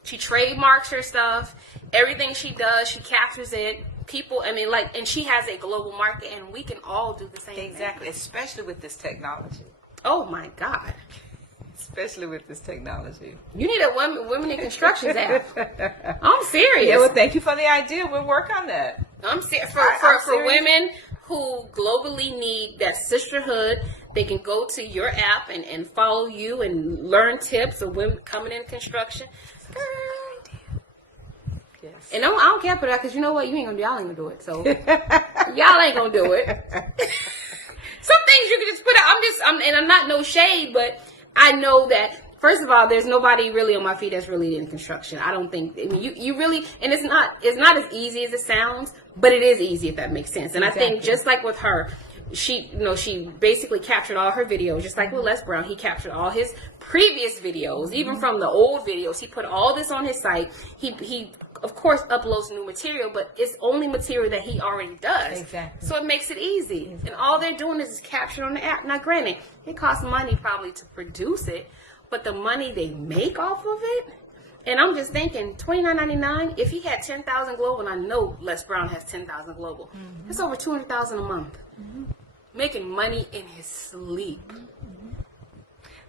She trademarks her stuff. Everything she does, she captures it. People, and she has a global market, and we can all do the same thing. Exactly. Especially with this technology. Oh my God. especially with this technology. You need a women in construction app. I'm serious. Yeah, well, thank you for the idea. We'll work on that. I'm serious. For I'm serious. women who globally need that sisterhood, they can go to your app and follow you and learn tips of women coming in construction. Girl. Yes. And I don't care for that because you know what? Y'all ain't gonna do it. So y'all ain't gonna do it. Some things you can just put out. And I'm not no shade, but I know that. First of all, there's nobody really on my feet that's really in construction. I don't think. I mean, you really, and it's not as easy as it sounds, but it is easy if that makes sense. And Exactly. I think just like with her, she basically captured all her videos, just like with Les Brown. He captured all his previous videos, even from the old videos. He put all this on his site. He of course uploads new material, but it's only material that he already does. Exactly. So it makes it easy. And all they're doing is capturing on the app. Now, granted, it costs money probably to produce it, but the money they make off of it, and I'm just thinking, $29.99. If he had 10,000 global, and I know Les Brown has 10,000 global, it's over 200,000 a month, making money in his sleep.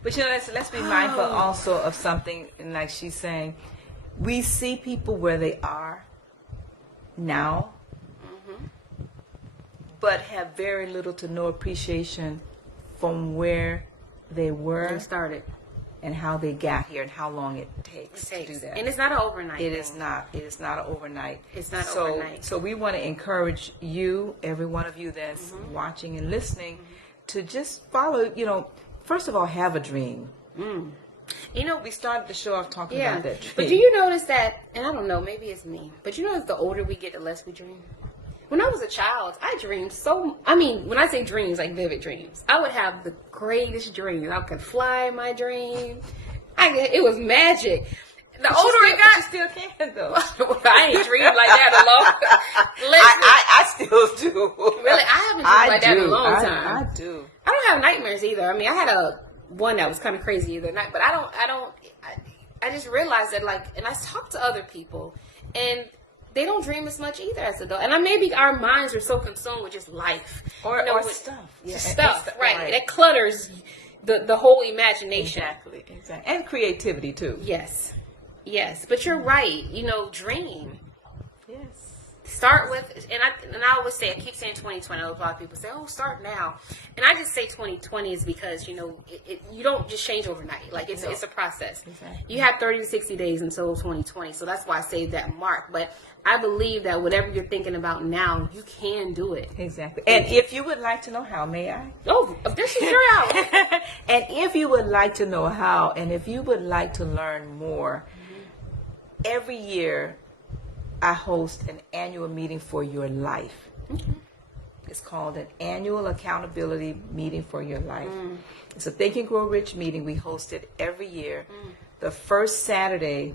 But let's be mindful also of something, and like she's saying, we see people where they are now, but have very little to no appreciation from where they were They started. and how they got here and how long it takes to do that. And it's not an overnight. It thing. is not. It is not an overnight. It's not so, overnight. So we want to encourage you, every one of you that's watching and listening, to just follow. First of all, have a dream. You know, We started the show off talking yeah. about that dream. But do you notice that? And I don't know, maybe it's me. But you notice the older we get, the less we dream. When I was a child, I dreamed so. I mean, when I say dreams, like vivid dreams, I would have the greatest dreams. I could fly in my dream. It was magic. The older it got, you still can though. I ain't dreamed like that a long. Listen, I still do. really, I haven't dreamed like that in a long time. I do. I don't have nightmares either. I mean, I had one that was kind of crazy the other night, but I just realized that, like, and I talk to other people, and they don't dream as much either as adults. And maybe our minds are so consumed with just life. Or with stuff. just Yeah, stuff, and right. That clutters the whole imagination. Exactly. And creativity too. Yes. But you're right. Dream. Yes. Start with, and I always say, I keep saying 2020. A lot of people say, "Oh, start now," and I just say 2020 is because you don't just change overnight. Like it's a process. Exactly. You have 30 to 60 days until 2020, so that's why I say that mark. But I believe that whatever you're thinking about now, you can do it. Exactly. And if you would like to know how, may I? Oh, this is your hour. And if you would like to know how, and if you would like to learn more, every year I host an annual meeting for your life. It's called an annual accountability meeting for your life. It's a Think and Grow Rich meeting. We host it every year, the first Saturday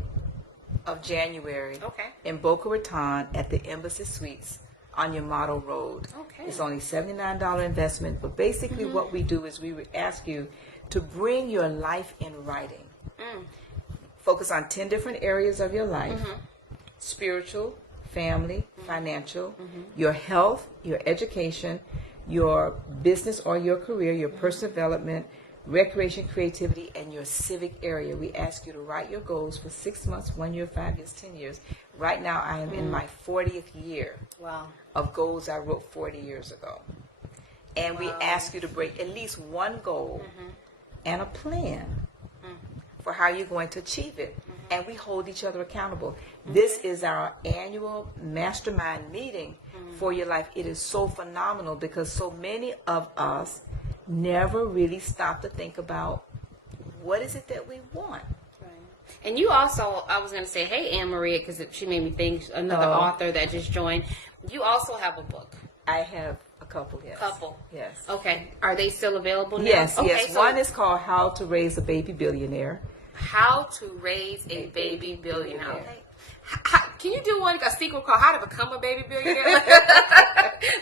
of January in Boca Raton at the Embassy Suites on your Model Road. Okay. It's only $79 investment, but basically what we do is we would ask you to bring your life in writing. Focus on 10 different areas of your life: spiritual, family, financial, your health, your education, your business or your career, your personal development, recreation, creativity, and your civic area. We ask you to write your goals for 6 months, 1 year, 5 years, 10 years. Right now, I am in my 40th year Wow. of goals I wrote 40 years ago. And we ask you to break at least one goal and a plan for how you're going to achieve it. And we hold each other accountable. This is our annual mastermind meeting for your life. It is so phenomenal because so many of us never really stop to think about what is it that we want. And you also, I was going to say, hey, Anne Maria, because she made me think, another author that just joined. You also have a book. I have a couple, yes. Yes. Okay. Are they still available now? Yes, okay, yes. So One is called How to Raise a Baby Billionaire. How to Raise a Baby Billionaire. Okay. Can you do a sequel called How to Become a Baby Billionaire? Like,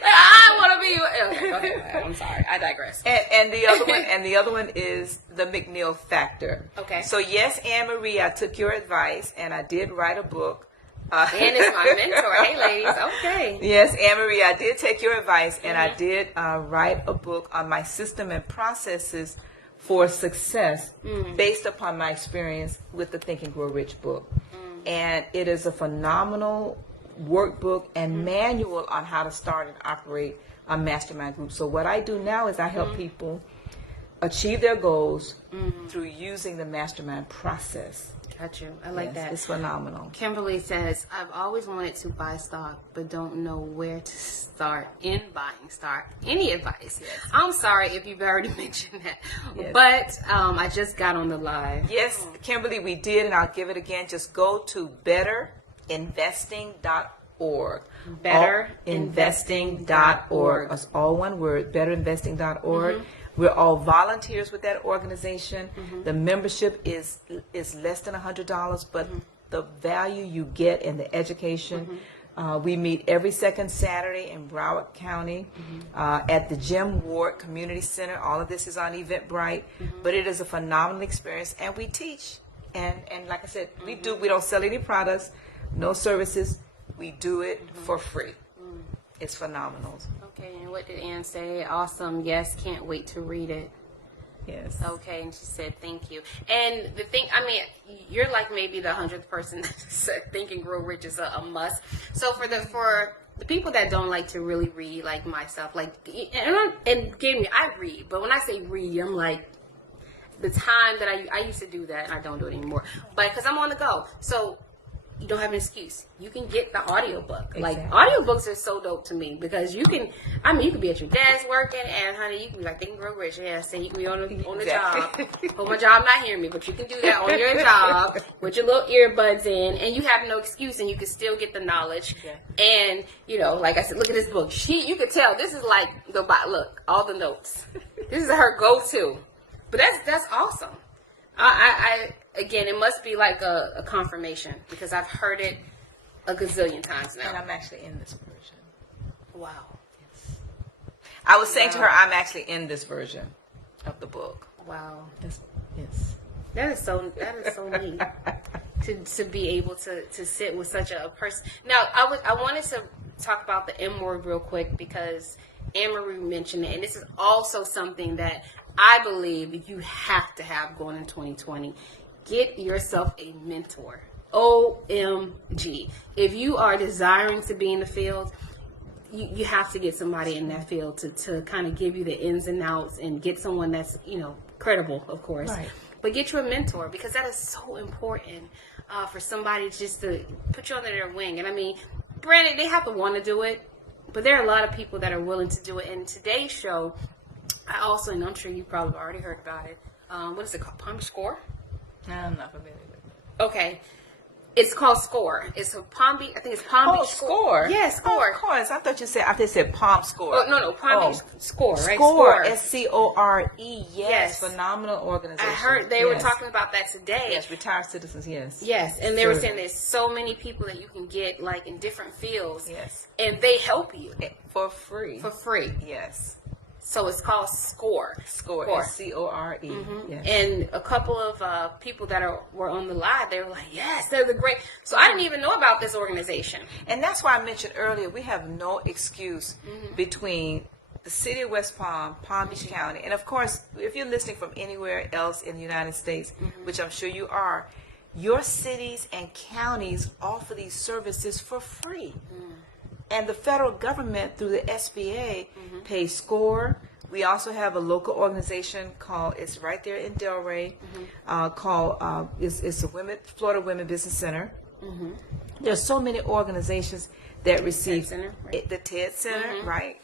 I want to be. Okay, go ahead. I'm sorry. I digress. And the other one is the McNeil Factor. Okay. So yes, Anne Marie, I took your advice and I did write a book. Anne is my mentor. Hey, ladies. Okay. Yes, Anne Marie, I did take your advice and I did write a book on my system and processes for success based upon my experience with the Think and Grow Rich book. And it is a phenomenal workbook and manual on how to start and operate a mastermind group. So what I do now is I help people achieve their goals through using the mastermind process. Got you. I like Yes, that. it's phenomenal. Kimberly says, I've always wanted to buy stock, but don't know where to start in buying stock. Any advice? Yes. I'm sorry if you've already mentioned that, Yes. but I just got on the live. Yes, Kimberly, we did, and I'll give it again. Just go to betterinvesting.org. Betterinvesting.org. It's all one word, betterinvesting.org. We're all volunteers with that organization. The membership is less than $100, but the value you get and the education. We meet every second Saturday in Broward County at the Jim Ward Community Center. All of this is on Eventbrite, but it is a phenomenal experience, and we teach. And like I said, we don't sell any products, no services. We do it for free. It's phenomenal. Okay, and what did Ann say? Awesome. Yes, can't wait to read it. Yes. Okay, and she said thank you. And the thing, I mean, you're like maybe the 100th person that said Think and Grow Rich is a must. So for the people that don't like to really read, like myself, like and give me, I read, but when I say read, I'm like the time that I used to do that, and I don't do it anymore. But because I'm on the go, so you don't have an excuse. You can get the audiobook. Like, Exactly. audiobooks are so dope to me because you can, I mean, you can be at your desk working, and honey, you can be like, Think and Grow Rich. Yeah, so you can be on the Exactly. job. On my job, not hearing me, but you can do that on your job with your little earbuds in, and you have no excuse, and you can still get the knowledge. Yeah. And, you know, like I said, look at this book. You can tell this is like look, all the notes. This is her go-to. But that's awesome. I again, it must be like a confirmation because I've heard it a gazillion times And now. I'm actually in this version. Wow. I was saying to her, I'm actually in this version of the book. Wow. Yes. That is so neat to be able to sit with such a person. Now, I wanted to talk about the M word real quick because Anne-Marie mentioned it, and this is also something that I believe you have to have going in 2020. Get yourself a mentor. OMG. If you are desiring to be in the field, you have to get somebody in that field to kind of give you the ins and outs and get someone that's, credible, of course. Right. But get you a mentor because that is so important for somebody just to put you under their wing. And I mean, granted, they have to want to do it, but there are a lot of people that are willing to do it. And today's show, I also, and I'm sure you probably already heard about it. What is it called? Palm Score? I'm not familiar with it. Okay. It's called Score. It's a Palm Beach. I think it's Palm Beach. Score. Yeah, Score. Of course. I thought you said Palm Score. Oh, no, Palm Beach Score, right? Score. SCORE. Yes. Yes. Phenomenal organization. I heard they were Yes. talking about that today. Yes, retired citizens. Yes. Yes, and they were Sure. saying there's so many people that you can get like in different fields. Yes. And they help you For free. for free. Yes. So it's called Score. Score. Score. SCORE. Yes. And a couple of people that were on the live, they were like, yes, they're the great. So I didn't even know about this organization. And that's why I mentioned earlier, we have no excuse between the city of West Palm, Palm Beach County, and of course, if you're listening from anywhere else in the United States, which I'm sure you are, your cities and counties offer these services for free. And the federal government, through the SBA, pays SCORE. We also have a local organization called, it's right there in Delray, called, it's the Florida Women Business Center. There's so many organizations that receive, Center, right? the TED Center, right,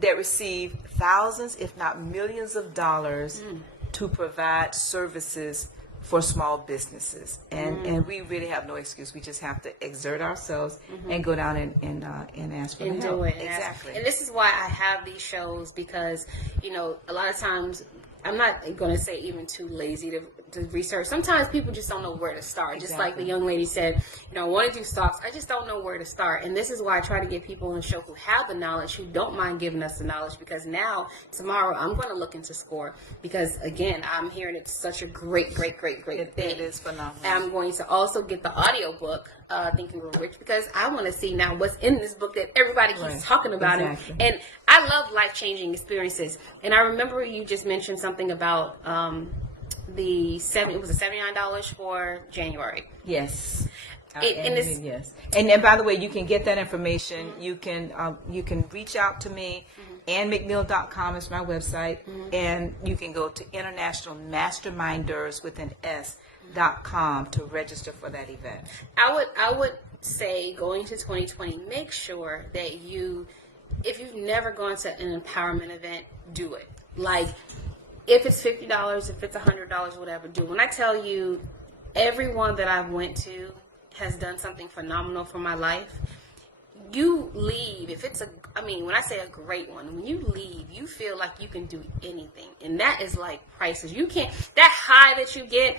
that receive thousands, if not millions of dollars to provide services for small businesses. And we really have no excuse. We just have to exert ourselves and go down and ask for And help. do it. Exactly. And this is why I have these shows because, a lot of times I'm not going to say even too lazy to research. Sometimes people just don't know where to start. Just like the Exactly. young lady said, I want to do stocks. I just don't know where to start. And this is why I try to get people on the show who have the knowledge, who don't mind giving us the knowledge. Because tomorrow, I'm going to look into SCORE. Because, again, I'm hearing it's such a great thing. It is phenomenal. And I'm going to also get the audiobook Think and Grow Rich, because I want to see now what's in this book that everybody keeps Right. talking about. Exactly. And I love life-changing experiences. And I remember you just mentioned something about it was $79 for January. Yes. And it's- Yes. And by the way, you can get that information. You can reach out to me. AnnMcNeil.com is my website, and you can go to International Masterminders with an S.com to register for that event. I would say going to 2020, make sure that if you've never gone to an empowerment event, do it. Like, if it's $50, if it's $100, whatever, do it. When I tell you, everyone that I've went to has done something phenomenal for my life. You leave, when I say a great one, when you leave, you feel like you can do anything. And that is like priceless. That high that you get,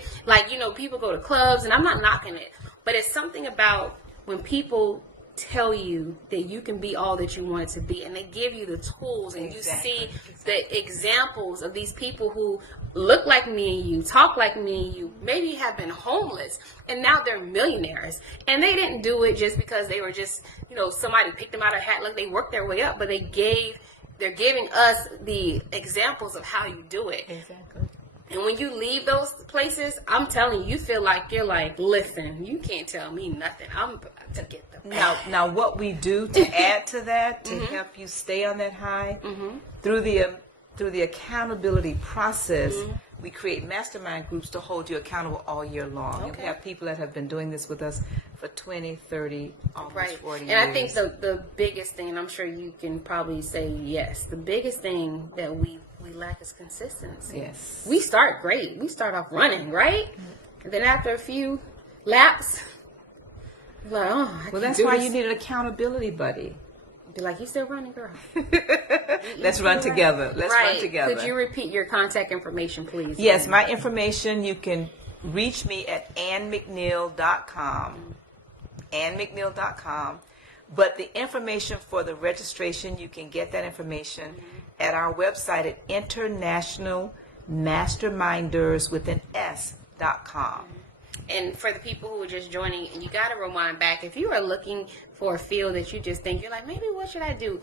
people go to clubs, and I'm not knocking it, but it's something about when people tell you that you can be all that you want to be, and they give you the tools, and Exactly. you see the examples of these people who look like me and you, talk like me and you, maybe have been homeless, and now they're millionaires. And they didn't do it just because they were just, somebody picked them out of a hat. Like, they worked their way up, but they're giving us the examples of how you do it. Exactly. And when you leave those places, I'm telling you, feel like you're like, listen, you can't tell me nothing. I'm about to get the bag. Now, what we do to add to that, to help you stay on that high, through the accountability process, we create mastermind groups to hold you accountable all year long. And we have people that have been doing this with us for 20, 30, almost 40 years. And I think the biggest thing, and I'm sure you can probably say yes, the biggest thing that we lack is consistency. Yes. We start great. We start off running, right? And then after a few laps, we're like, Well, that's why you need an accountability buddy. Be like, you still running, girl? Let's run together. Let's run together. Could you repeat your contact information, please? Yes, my information, you can reach me at AnnMcNeil.com. AnnMcNeil.com. But the information for the registration, you can get that information at our website at internationalmasterminders.com. And for the people who are just joining, you got to rewind back. If you are looking for a field that you just think, you're like, maybe what should I do?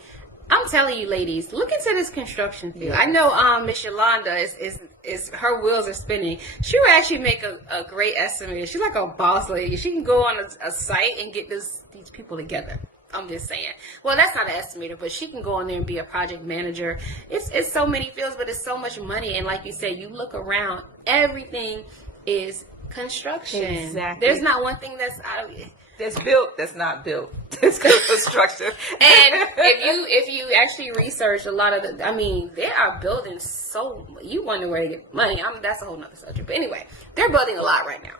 I'm telling you, ladies, look into this construction field. I know Miss Yolanda is her wheels are spinning. She would actually make a great estimator. She's like a boss lady. She can go on a site and get these people together. I'm just saying. Well, that's not an estimator, but she can go on there and be a project manager. It's so many fields, but it's so much money. And like you said, you look around, everything is construction. Exactly. There's not one thing that's out of it. That's built, that's not built. That's construction. And if you actually research a lot of they are building you wonder where they get money. That's a whole nother subject. But anyway, they're building a lot right now.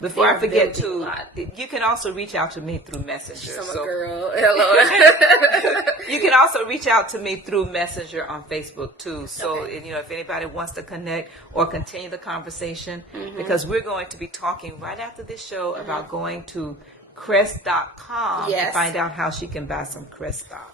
Before I forget building a to, lot. you can also reach out to me through Messenger. So, So girl, hello. you can also reach out to me through Messenger on Facebook too. So Okay. if anybody wants to connect or continue the conversation, because we're going to be talking right after this show about going to Crest.com Yes. to find out how she can buy some Crest stock.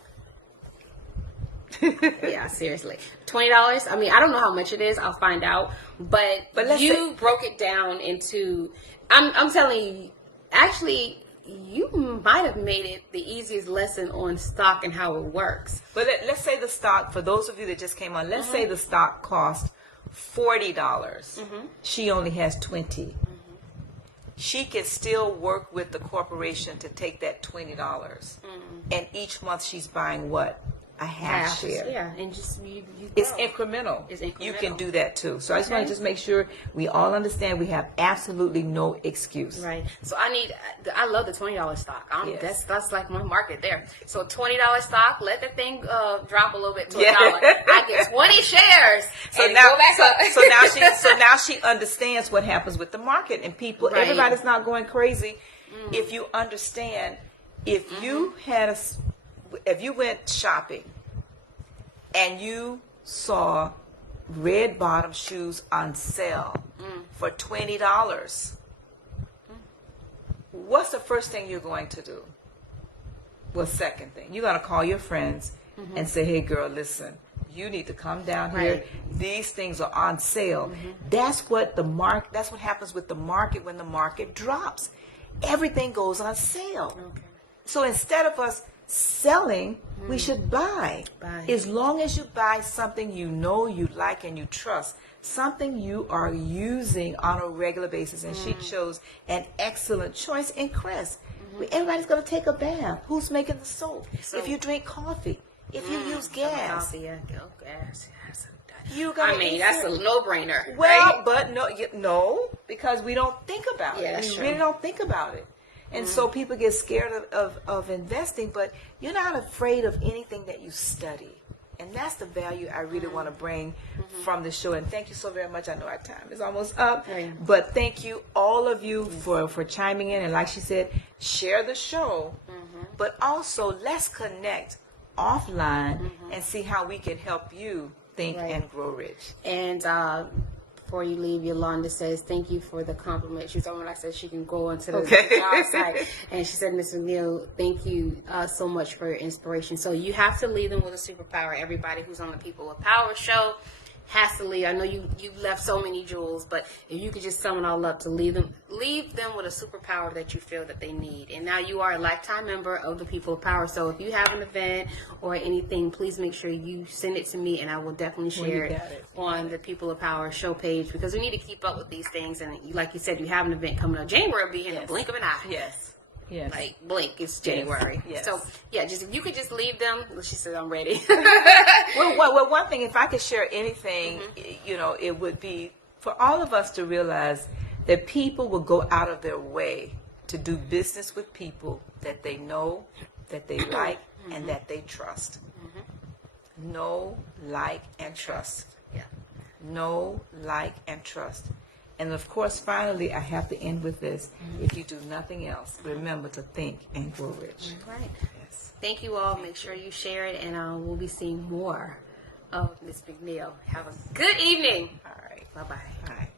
Yeah, seriously. $20. I don't know how much it is. I'll find out. But let's you say- broke it down into. I'm telling you. Actually, you might have made it the easiest lesson on stock and how it works. But let's say the stock, for those of you that just came on, let's say the stock cost $40. She only has 20. She can still work with the corporation to take that $20. And each month she's buying what? A half share. Yeah, and just you It's grow. incremental. It's You incremental. can do that too. So I just want Okay. to just make sure we all understand we have absolutely no excuse. Right. So I love the $20 stock. Yes. That's like my market there. So $20 stock, let the thing drop a little bit to $1. Yeah. I get 20 shares. So and now, go back up. so now she understands what happens with the market and people. Right. Everybody's not going crazy. If you understand, if you went shopping and you saw red bottom shoes on sale for $20, what's the first thing you're going to do? Well, second thing, you're going to call your friends and say, hey girl, listen, you need to come down here. Right. These things are on sale. That's what happens with the market when the market drops. everything goes on sale. Okay. So instead of us selling, we should buy. Buy. As long as you buy something you know, you like, and you trust, something you are using on a regular basis. And she chose an excellent choice in Crest. Everybody's going to take a bath. Who's making the soap? Soap. If you drink coffee, if you use gas, Coffee, yeah. Oh, gas. Yes. you gotta I mean, eat that's food. a no-brainer, Well, right? but no, because we don't think about Yeah, it. that's We true. really don't think about it. And so people get scared of investing, but you're not afraid of anything that you study. And that's the value I really want to bring from the show. And thank you so very much. I know our time is almost up. Oh, yeah. But thank you, all of you, for chiming in. And like she said, share the show. But also, let's connect offline and see how we can help you think Right. and grow rich. And before you leave, Yolanda says, thank you for the compliment. She told me, I said, she can go onto the Okay. job site. And she said, Ms. McNeil, thank you so much for your inspiration. So you have to leave them with a superpower. Everybody who's on the People of Power show has to leave. I know you left so many jewels, but if you could just sum it all up to leave them with a superpower that you feel that they need. And now you are a lifetime member of the People of Power. So if you have an event or anything, please make sure you send it to me, and I will definitely share you it got it. on the People of Power show page, because we need to keep up with these things. And like you said, you have an event coming up. January will be in the blink of an eye. Yes. Yes. Like blink, it's January. Yes. So yeah, just if you could just leave them. She said, I'm ready. Well, one thing, if I could share anything, it would be for all of us to realize that people will go out of their way to do business with people that they know, that they like, and that they trust. Know, like, and trust. Yeah. Know, like, and trust. And of course, finally, I have to end with this. If you do nothing else, remember to think and grow rich. Right. Yes. Thank you all. Make sure you share it, and we'll be seeing more of Ms. McNeil. Have a good evening. All right. Bye-bye. All right.